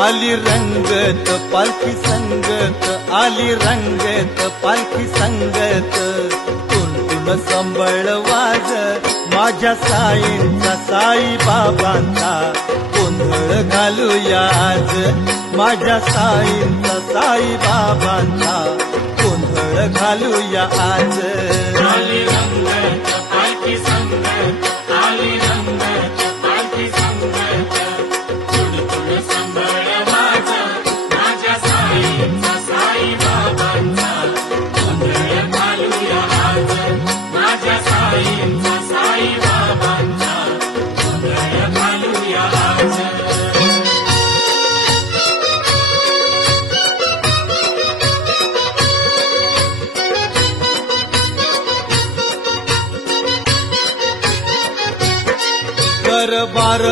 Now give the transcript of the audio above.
आली रंगत पालखी संगत, आली रंगत पालखी संगत, तुण संबळ वाज माझ्या साईंचा साई बाबांचा, गोंधळ घालूया आज माझ्या साईंचा साई बाबांचा, गोंधळ घालूया आज। आली रंगत पालखी संगत, आली रंगत पालखी संगत, तुण संबळ वाज माझ्या साईंचा साई बाबांचा, गोंधळ घालूया आज माझ्या साईंचा साई बाबांचा, गोंधळ घालूया आज। दरबार